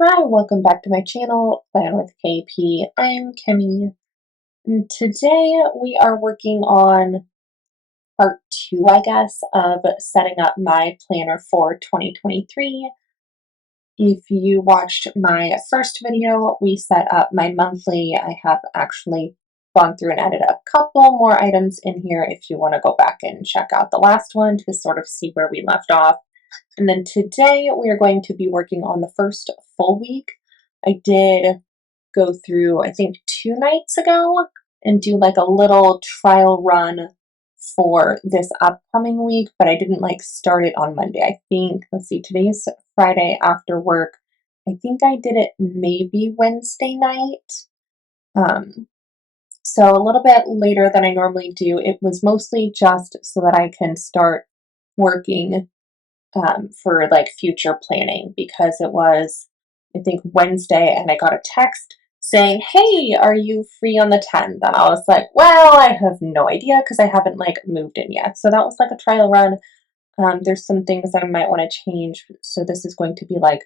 Hi, welcome back to my channel, Plan with KP. I'm Kimmy, and today we are working on part two, I guess, of setting up my planner for 2023. If you watched my first video, we set up my monthly. I have actually gone through and added a couple more items in here if you want to go back and check out the last one to sort of see where we left off. And then today we are going to be working on the first full week. I did go through, I think 2 nights ago, and do like a little trial run for this upcoming week, but I didn't like start it on Monday. I think, let's see, today's Friday after work. I think I did it maybe Wednesday night. Um, so a little bit later than I normally do. It was mostly just so that I can start working for like future planning because it was, I think, Wednesday, and I got a text saying, "Hey, are you free on the 10th?" And I was like, "Well, I have no idea because I haven't like moved in yet." So that was like a trial run. There's some things I might want to change. So this is going to be like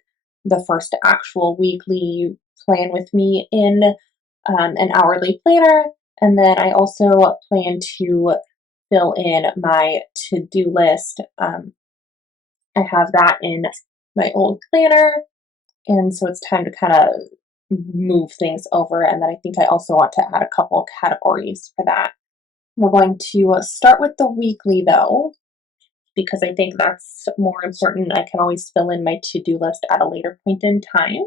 the first actual weekly plan with me in an hourly planner. And then I also plan to fill in my to-do list. I have that in my old planner, and so it's time to kind of move things over. And then I think I also want to add a couple categories for that. We're going to start with the weekly though, because I think that's more important. I can always fill in my to-do list at a later point in time.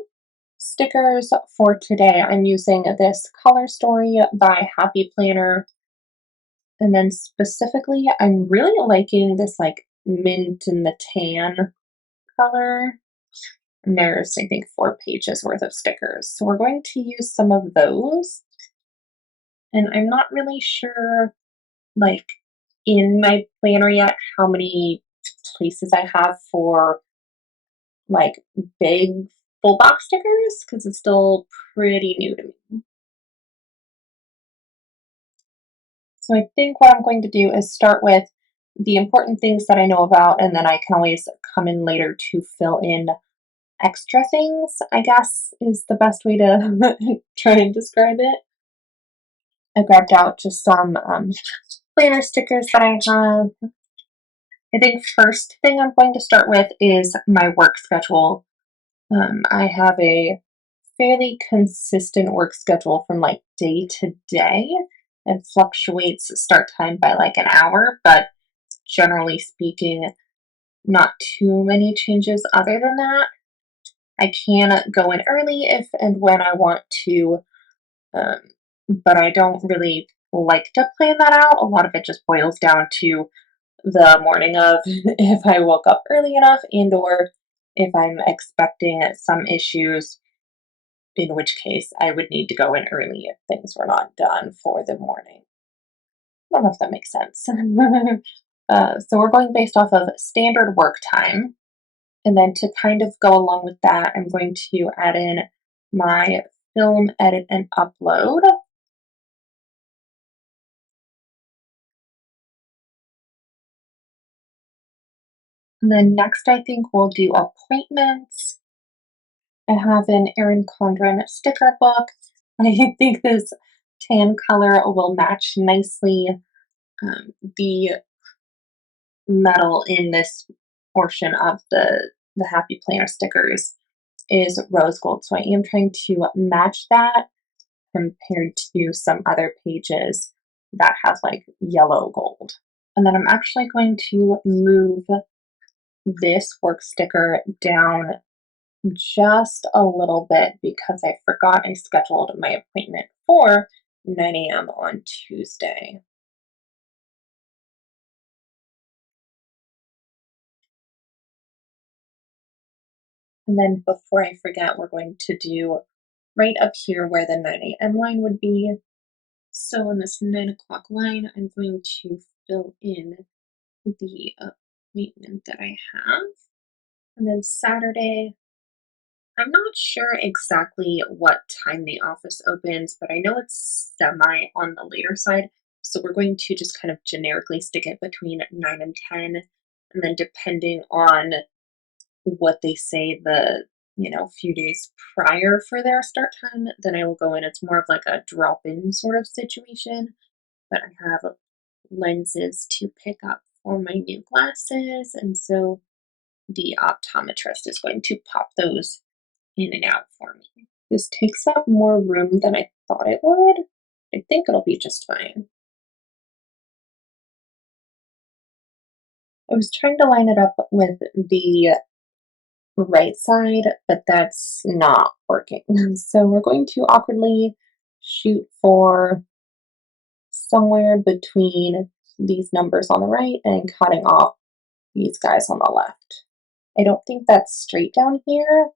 Stickers for today, I'm using this Color Story by Happy Planner. And then specifically, I'm really liking this like mint and the tan color. And there's, I think, 4 pages worth of stickers. So we're going to use some of those. And I'm not really sure, like, in my planner yet, how many places I have for, like, big full box stickers, because it's still pretty new to me. So I think what I'm going to do is start with the important things that I know about, and then I can always come in later to fill in extra things, I guess, is the best way to try and describe it. I grabbed out just some planner stickers that I have. I think first thing I'm going to start with is my work schedule. I have a fairly consistent work schedule from like day to day. It fluctuates start time by like an hour, but generally speaking, not too many changes other than that. I can go in early if and when I want to, um, but I don't really like to plan that out. A lot of it just boils down to the morning of if I woke up early enough and or if I'm expecting some issues, in which case I would need to go in early if things were not done for the morning. I don't know if that makes sense. So we're going based off of standard work time. And then to kind of go along with that, I'm going to add in my film edit and upload. And then next, I think we'll do appointments. I have an Erin Condren sticker book. I think this tan color will match nicely. The metal in this portion of the Happy Planner stickers is rose gold, so I am trying to match that compared to some other pages that have like yellow gold. And then I'm actually going to move this work sticker down just a little bit because I forgot I scheduled my appointment for 9 a.m. on Tuesday. And then before I forget, we're going to do right up here where the 9 a.m. line would be. So on this 9 o'clock line, I'm going to fill in the appointment that I have. And then Saturday, I'm not sure exactly what time the office opens, but I know it's semi on the later side. So we're going to just kind of generically stick it between 9 and 10. And then depending on what they say the a few days prior for their start time, then I will go in. It's more of like a drop in sort of situation. But I have lenses to pick up for my new glasses, and so the optometrist is going to pop those in and out for me. This takes up more room than I thought it would. I think it'll be just fine. I was trying to line it up with the right side, but that's not working. So we're going to awkwardly shoot for somewhere between these numbers on the right and cutting off these guys on the left. I don't think that's straight down here,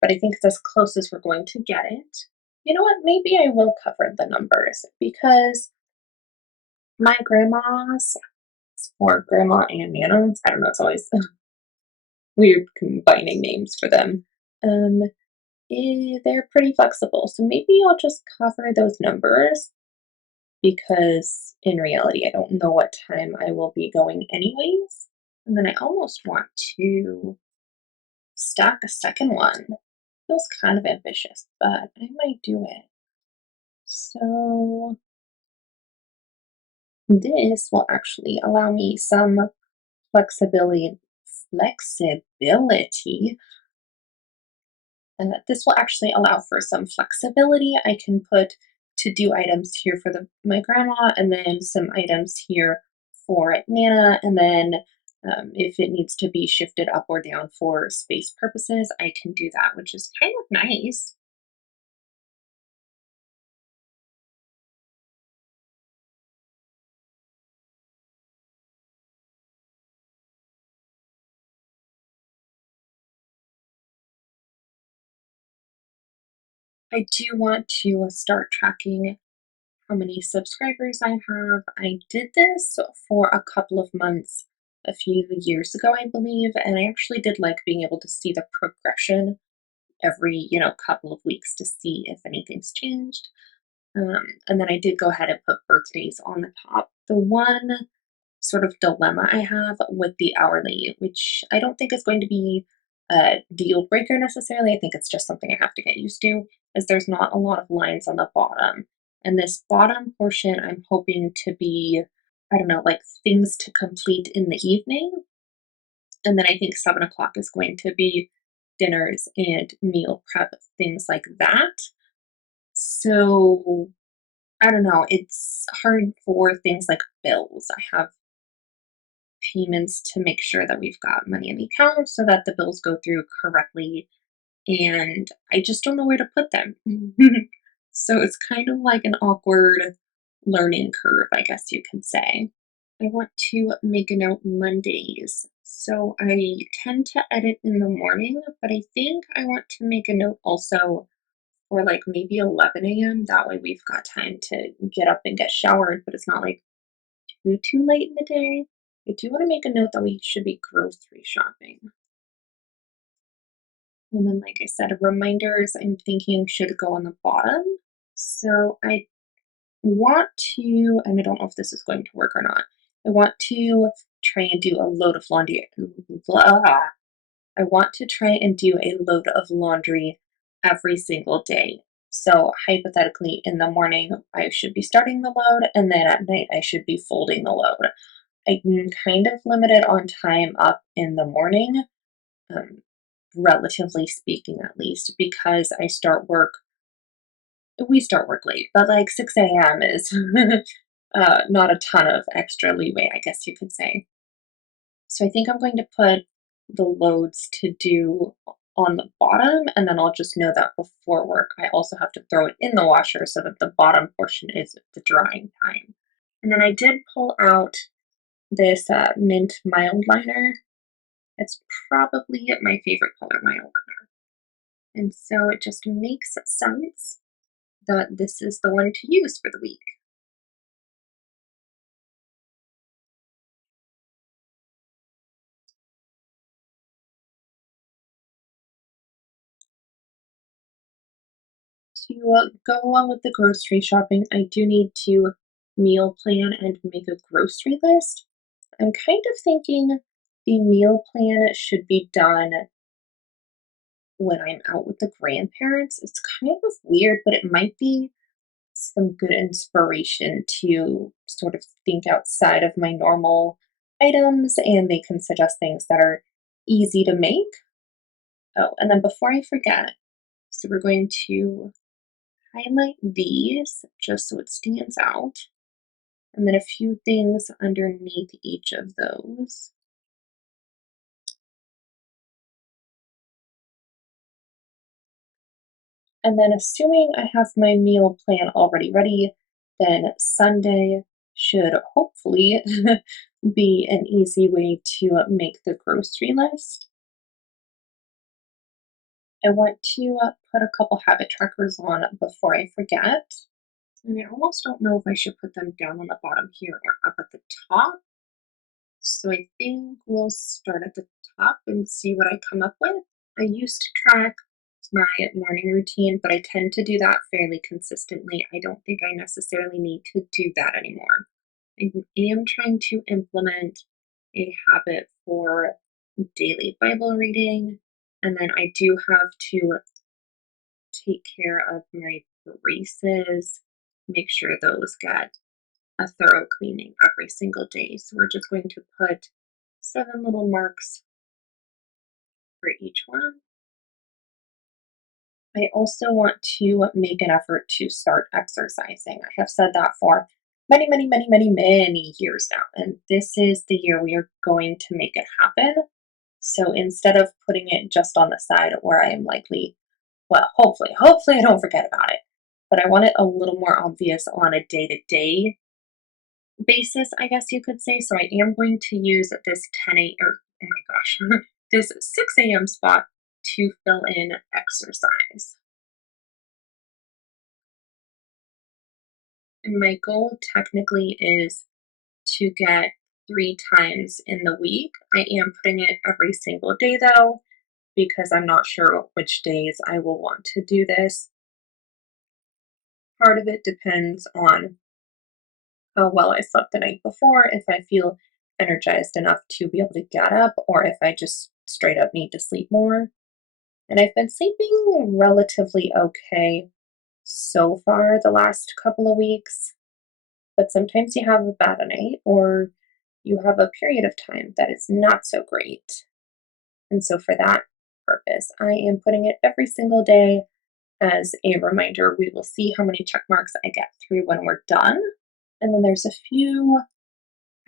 but I think it's as close as we're going to get it. You know what? Maybe I will cover the numbers because my grandma's, or grandma and nana's, I don't know, it's always weird combining names for them. Um, they're pretty flexible, so maybe I'll just cover those numbers because in reality, I don't know what time I will be going anyways. And then I almost want to stack a second one. Feels kind of ambitious, but I might do it. So this will actually allow me some flexibility. Flexibility. And this will actually allow for some flexibility. I can put to do items here for my grandma, and then some items here for Nana, and then if it needs to be shifted up or down for space purposes, I can do that, which is kind of nice. I do want to start tracking how many subscribers I have. I did this for a couple of months a few years ago, I believe, and I actually did like being able to see the progression every, couple of weeks to see if anything's changed. And then I did go ahead and put birthdays on the top. The one sort of dilemma I have with the hourly, which I don't think is going to be a deal breaker necessarily. I think it's just something I have to get used to, is there's not a lot of lines on the bottom. And this bottom portion, I'm hoping to be, I don't know, like things to complete in the evening. And then I think 7 o'clock is going to be dinners and meal prep, things like that. So I don't know, it's hard for things like bills. I have payments to make sure that we've got money in the account so that the bills go through correctly. And I just don't know where to put them. So it's kind of like an awkward learning curve, I guess you could say. I want to make a note Mondays. So I tend to edit in the morning, but I think I want to make a note also for like maybe 11 a.m. That way we've got time to get up and get showered, but it's not like too late in the day. I do want to make a note that we should be grocery shopping. And then, like I said, reminders I'm thinking should go on the bottom. So I want to, and I don't know if this is going to work or not, I want to try and do a load of laundry. I want to try and do a load of laundry every single day. So, hypothetically, in the morning, I should be starting the load, and then at night, I should be folding the load. I'm kind of limited on time up in the morning, um, relatively speaking, at least, because we start work late, but like 6 a.m. is not a ton of extra leeway, I guess you could say. So I think I'm going to put the loads to do on the bottom, and then I'll just know that before work, I also have to throw it in the washer so that the bottom portion is the drying time. And then I did pull out this mint mild liner. It's probably my favorite color mild liner. And so it just makes sense that this is the one to use for the week. To go along with the grocery shopping, I do need to meal plan and make a grocery list. I'm kind of thinking the meal plan should be done when I'm out with the grandparents. It's kind of weird, but it might be some good inspiration to sort of think outside of my normal items, and they can suggest things that are easy to make. Oh, and then before I forget, so we're going to highlight these just so it stands out, and then a few things underneath each of those. And then assuming I have my meal plan already ready, then Sunday should hopefully be an easy way to make the grocery list. I want to put a couple habit trackers on before I forget. And I almost don't know if I should put them down on the bottom here or up at the top. So I think we'll start at the top and see what I come up with. I used to track my morning routine, but I tend to do that fairly consistently. I don't think I necessarily need to do that anymore. I am trying to implement a habit for daily Bible reading, and then I do have to take care of my braces, make sure those get a thorough cleaning every single day. So we're just going to put 7 little marks for each one. I also want to make an effort to start exercising. I have said that for many, many, many, many, many years now, and this is the year we are going to make it happen. So instead of putting it just on the side where I am likely, well, hopefully I don't forget about it, but I want it a little more obvious on a day to day basis, I guess you could say. So I am going to use this 10 a or oh my gosh, this 6 a.m. spot to fill in exercise. And my goal technically is to get 3 times in the week. I am putting it every single day though, because I'm not sure which days I will want to do this. Part of it depends on how well I slept the night before, if I feel energized enough to be able to get up, or if I just straight up need to sleep more. And I've been sleeping relatively okay so far the last couple of weeks, but sometimes you have a bad night or you have a period of time that is not so great. And so, for that purpose, I am putting it every single day as a reminder. We will see how many check marks I get through when we're done. And then there's a few,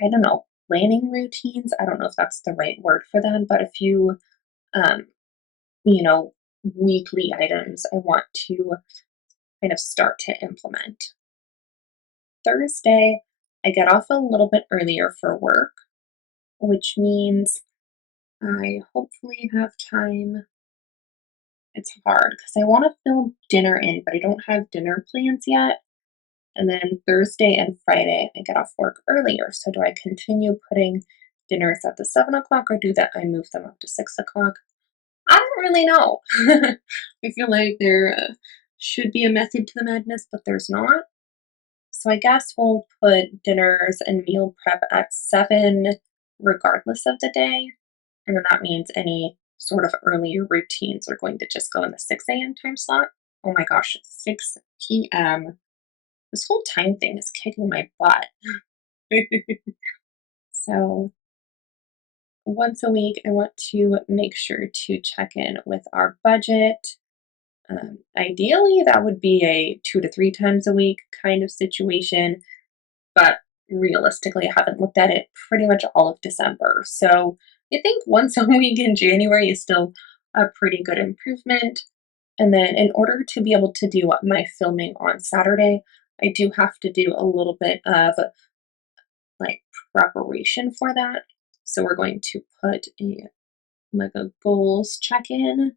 I don't know, planning routines. I don't know if that's the right word for them, but a few, um, you know, weekly items I want to kind of start to implement. Thursday, I get off a little bit earlier for work, which means I hopefully have time. It's hard because I want to film dinner in, but I don't have dinner plans yet. And then Thursday and Friday, I get off work earlier. So do I continue putting dinners at the 7 o'clock or do that I move them up to 6 o'clock? I don't really know. I feel like there should be a method to the madness, but there's not. So I guess we'll put dinners and meal prep at 7 regardless of the day. And then that means any sort of earlier routines are going to just go in the 6 a.m. time slot. Oh my gosh, 6 p.m. This whole time thing is kicking my butt. So once a week, I want to make sure to check in with our budget. Ideally, that would be a 2 to 3 times a week kind of situation, but realistically, I haven't looked at it pretty much all of December. So I think once a week in January is still a pretty good improvement. And then in order to be able to do my filming on Saturday, I do have to do a little bit of like preparation for that. So we're going to put a goals check in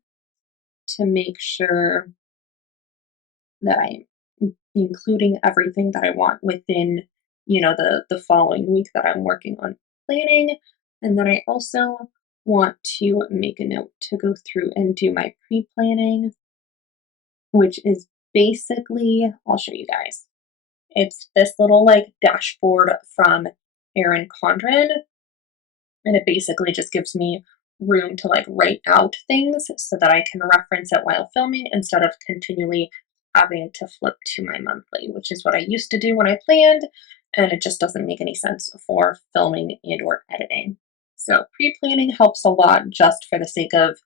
to make sure that I'm including everything that I want within, the following week that I'm working on planning. And then I also want to make a note to go through and do my pre-planning, which is basically, I'll show you guys. It's this little like dashboard from Erin Condren, and it basically just gives me room to like write out things so that I can reference it while filming instead of continually having to flip to my monthly, which is what I used to do when I planned, and it just doesn't make any sense for filming and or editing. So pre-planning helps a lot just for the sake of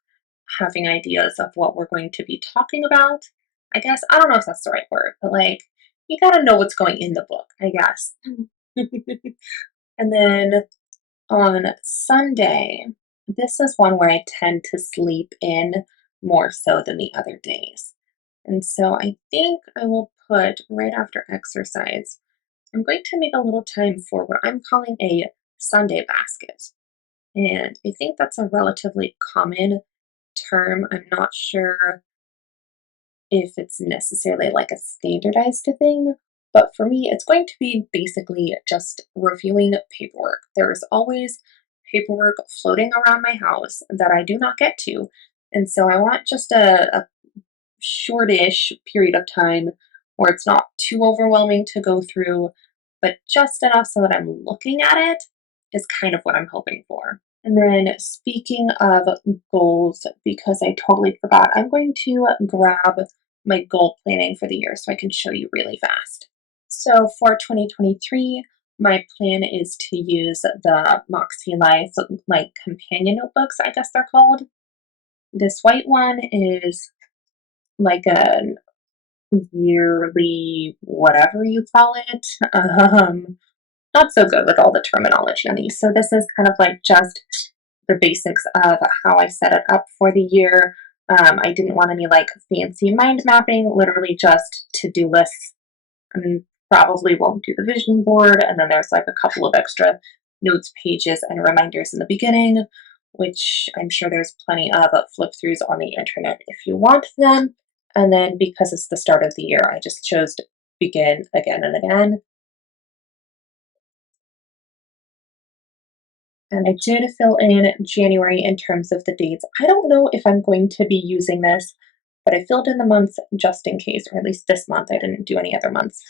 having ideas of what we're going to be talking about. I guess I don't know if that's the right word, but like you got to know what's going in the book, I guess. And then on Sunday, this is one where I tend to sleep in more so than the other days. And so I think I will put right after exercise, I'm going to make a little time for what I'm calling a Sunday basket. And I think that's a relatively common term. I'm not sure if it's necessarily like a standardized thing, but for me, it's going to be basically just reviewing paperwork. There's always paperwork floating around my house that I do not get to. And so I want just a shortish period of time where it's not too overwhelming to go through, but just enough so that I'm looking at it is kind of what I'm hoping for. And then speaking of goals, because I totally forgot, I'm going to grab my goal planning for the year so I can show you really fast. So for 2023, my plan is to use the Moxie Life like companion notebooks, I guess they're called. This white one is like a yearly whatever you call it. Not so good with all the terminology on these. So this is kind of like just the basics of how I set it up for the year. I didn't want any like fancy mind mapping, literally just to-do lists. And probably won't do the vision board. And then there's like a couple of extra notes pages and reminders in the beginning, which I'm sure there's plenty of flip throughs on the internet if you want them. And then because it's the start of the year, I just chose to begin again and again. And I did fill in January in terms of the dates. I don't know if I'm going to be using this, but I filled in the months just in case, or at least this month. I didn't do any other months.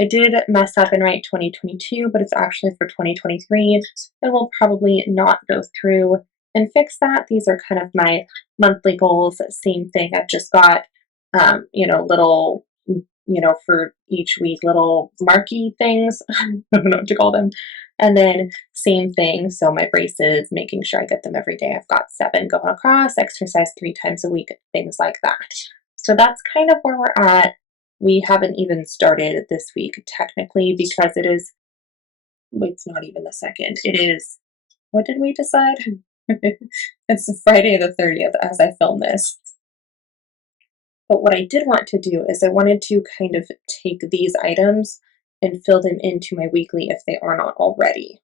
I did mess up and write 2022, but it's actually for 2023. I will probably not go through and fix that. These are kind of my monthly goals. Same thing. I've just got, little, for each week, little marquee things. I don't know what to call them. And then same thing. So my braces, making sure I get them every day. I've got 7 going across, exercise 3 times a week, things like that. So that's kind of where we're at. We haven't even started this week technically because it is, it's not even the second. It is, what did we decide? It's Friday the 30th as I film this. But what I did want to do is I wanted to kind of take these items and fill them into my weekly if they are not already.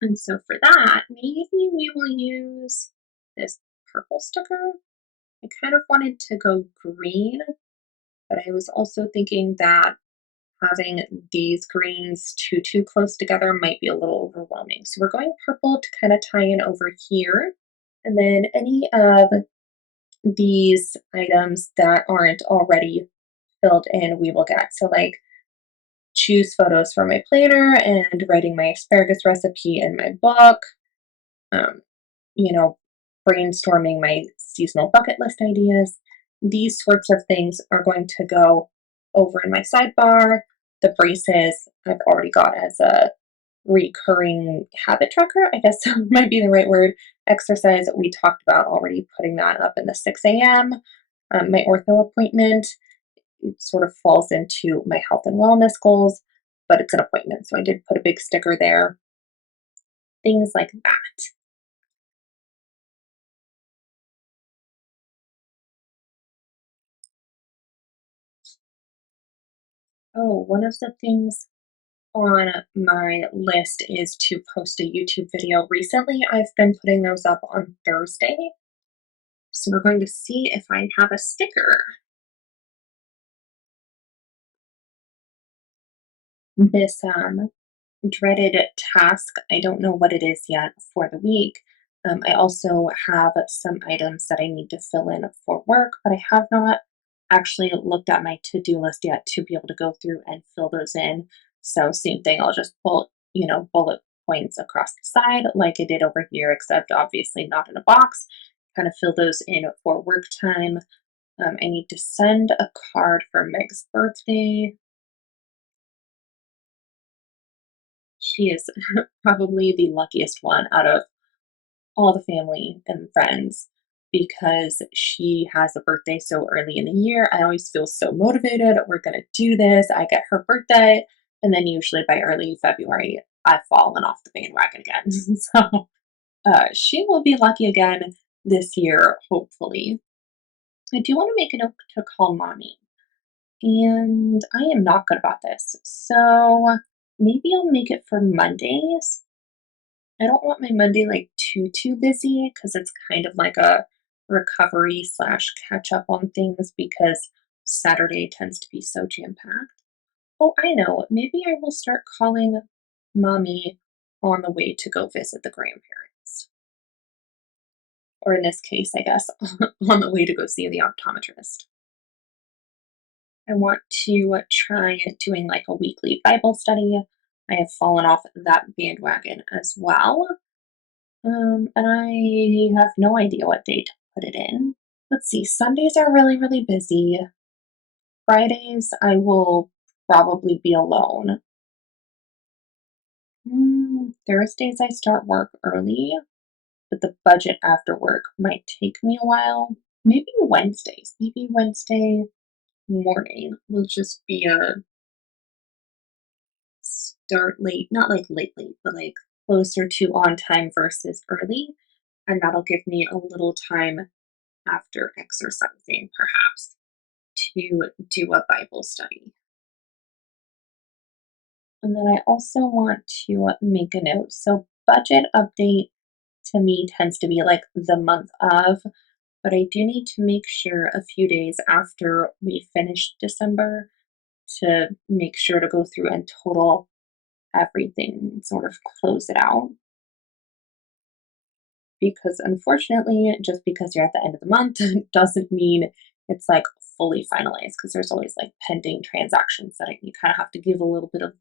And so for that, maybe we will use this purple sticker. I kind of wanted to go green, but I was also thinking that having these greens too close together might be a little overwhelming. So we're going purple to kind of tie in over here. And then any of these items that aren't already filled in, we will get. So like choose photos from my planner and writing my asparagus recipe in my book, um, you know, brainstorming my seasonal bucket list ideas. These sorts of things are going to go over in my sidebar. The braces I've already got as a recurring habit tracker, I guess might be the right word. Exercise we talked about already, putting that up in the 6 a.m. My ortho appointment, it sort of falls into my health and wellness goals, but it's an appointment. So I did put a big sticker there, things like that. Oh, one of the things on my list is to post a YouTube video. Recently, I've been putting those up on Thursday. So we're going to see if I have a sticker. This dreaded task, I don't know what it is yet for the week. I also have some items that I need to fill in for work, but I have not actually looked at my to-do list yet to be able to go through and fill those in. So same thing, I'll just bullet points across the side like I did over here, except obviously not in a box. Kind of fill those in for work time. I need to send a card for Meg's birthday. She is probably the luckiest one out of all the family and friends because she has a birthday so early in the year. I always feel so motivated. We're going to do this. I get her birthday. And then usually by early February, I've fallen off the bandwagon again. So she will be lucky again this year, hopefully. I do want to make a note to call mommy. And I am not good about this. So maybe I'll make it for Mondays. I don't want my Monday like too busy because it's kind of like a recovery slash catch up on things because Saturday tends to be so jam packed. Oh, I know. Maybe I will start calling mommy on the way to go visit the grandparents. Or in this case, I guess, on the way to go see the optometrist. I want to try doing like a weekly Bible study. I have fallen off that bandwagon as well. And I have no idea what day to put it in. Let's see, Sundays are really busy. Fridays, I will probably be alone. Thursdays, I start work early, but the budget after work might take me a while. Maybe Wednesdays. Maybe Wednesday morning will just be a start late, not like late, but like closer to on time versus early. And that'll give me a little time after exercising, perhaps, to do a Bible study. And then I also want to make a note. So, budget update to me tends to be like the month of, but I do need to make sure a few days after we finish December to make sure to go through and total everything and sort of close it out. Because unfortunately, just because you're at the end of the month doesn't mean it's like fully finalized because there's always like pending transactions that you kind of have to give a little bit of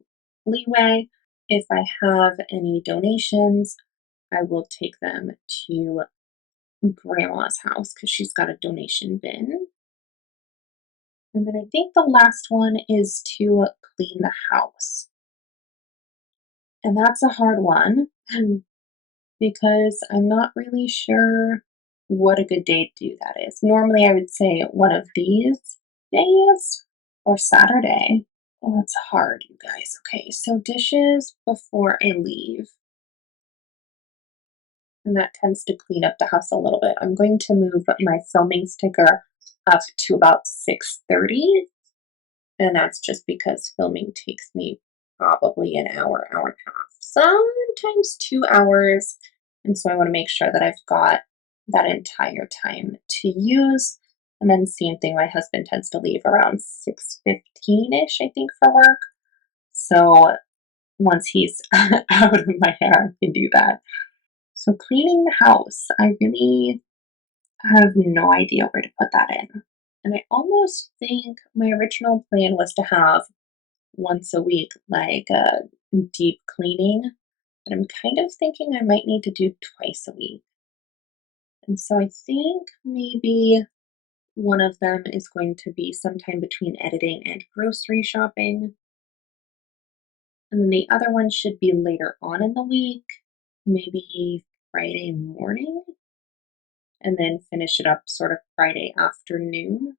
leeway. If I have any donations, I will take them to grandma's house because she's got a donation bin. And then I think the last one is to clean the house. And that's a hard one because I'm not really sure what a good day to do that is. Normally, I would say one of these days or Saturday. Oh, it's hard, you guys. Okay, so dishes before I leave, and that tends to clean up the house a little bit. I'm going to move my filming sticker up to about 6:30, and that's just because filming takes me probably an hour, hour and a half, sometimes 2 hours. And so I want to make sure that I've got that entire time to use. And then same thing, my husband tends to leave around 6:15-ish, I think, for work. So once he's out of my hair, I can do that. So cleaning the house, I really have no idea where to put that in. And I almost think my original plan was to have once a week, like a deep cleaning. But I'm kind of thinking I might need to do twice a week. And so I think maybe one of them is going to be sometime between editing and grocery shopping. And then the other one should be later on in the week, maybe Friday morning, and then finish it up sort of Friday afternoon.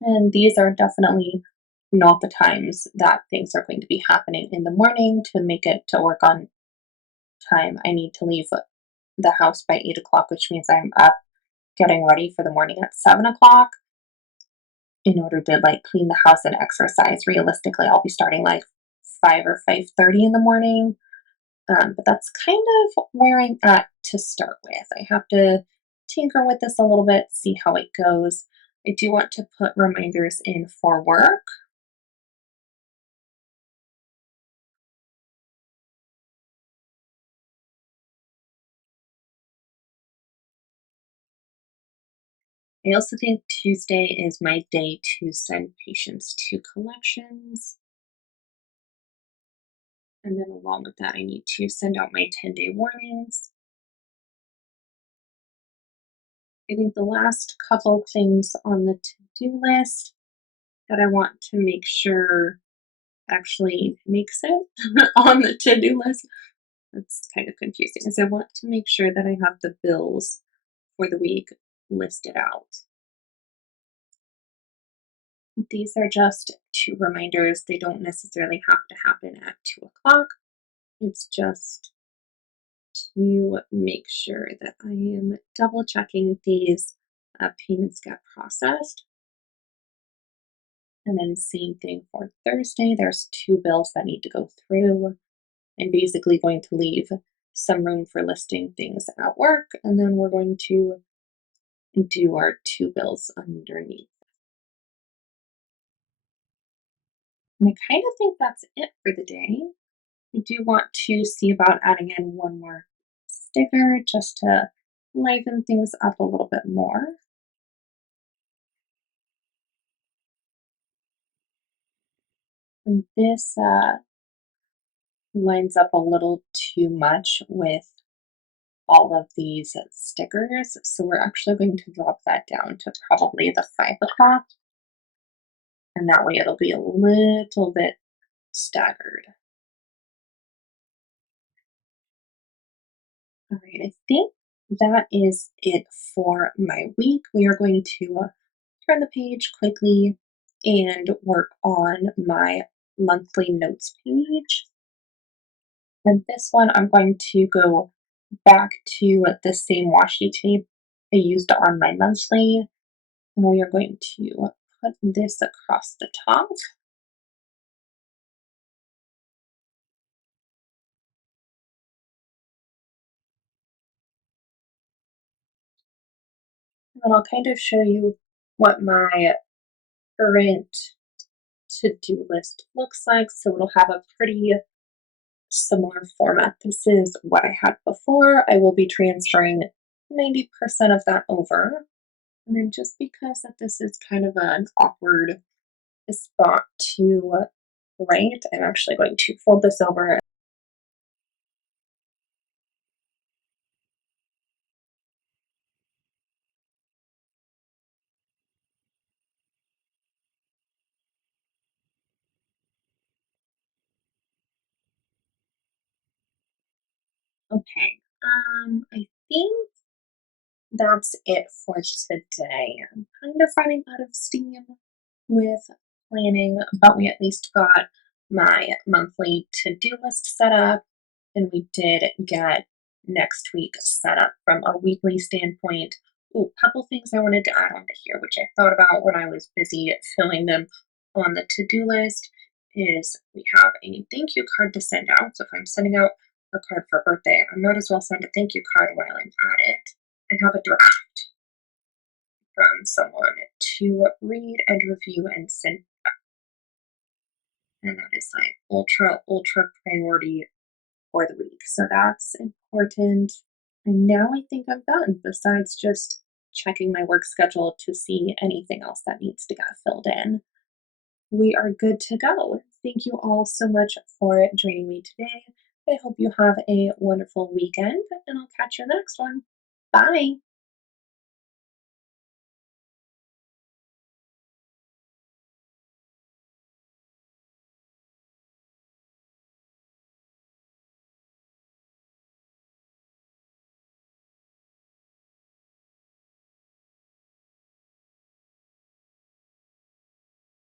And these are definitely not the times that things are going to be happening in the morning to make it to work on time. I need to leave the house by 8 o'clock, which means I'm up getting ready for the morning at 7 o'clock in order to like clean the house and exercise. Realistically, I'll be starting like 5 or 5:30 in the morning. But that's kind of where I'm at to start with. I have to tinker with this a little bit, see how it goes. I do want to put reminders in for work. I also think Tuesday is my day to send patients to collections. And then along with that, I need to send out my 10-day warnings. I think the last couple things on the to-do list that I want to make sure actually makes it on the to-do list. That's kind of confusing, is I want to make sure that I have the bills for the week listed out. These are just two reminders. They don't necessarily have to happen at 2 o'clock. It's just to make sure that I am double checking these payments get processed. And then same thing for Thursday. There's two bills that need to go through. I'm basically going to leave some room for listing things at work, and then we're going to do our two bills underneath. And I kind of think that's it for the day. I do want to see about adding in one more sticker just to liven things up a little bit more. And this lines up a little too much with all of these stickers, so we're actually going to drop that down to probably the 5 o'clock, and that way it'll be a little bit staggered. All right, I think that is it for my week. We are going to turn the page quickly and work on my monthly notes page. And this one, I'm going to go back to the same washi tape I used on my monthly, and we are going to put this across the top. And then I'll kind of show you what my current to-do list looks like. So it'll have a pretty similar format. This is what I had before. I will be transferring 90% of that over. And then just because that this is kind of an awkward spot to write, I'm actually going to fold this over. Okay, I think that's it for today. I'm kind of running out of steam with planning, but we at least got my monthly to-do list set up, and we did get next week set up from a weekly standpoint. Ooh, couple things I wanted to add onto here, which I thought about when I was busy filling them on the to-do list, is we have a thank you card to send out. So if I'm sending out a card for a birthday, I might as well send a thank you card while I'm at it and have a draft from someone to read and review and send. And that is like ultra priority for the week. So that's important. And now I think I'm done, besides just checking my work schedule to see anything else that needs to get filled in. We are good to go. Thank you all so much for joining me today. I hope you have a wonderful weekend, and I'll catch you next one. Bye.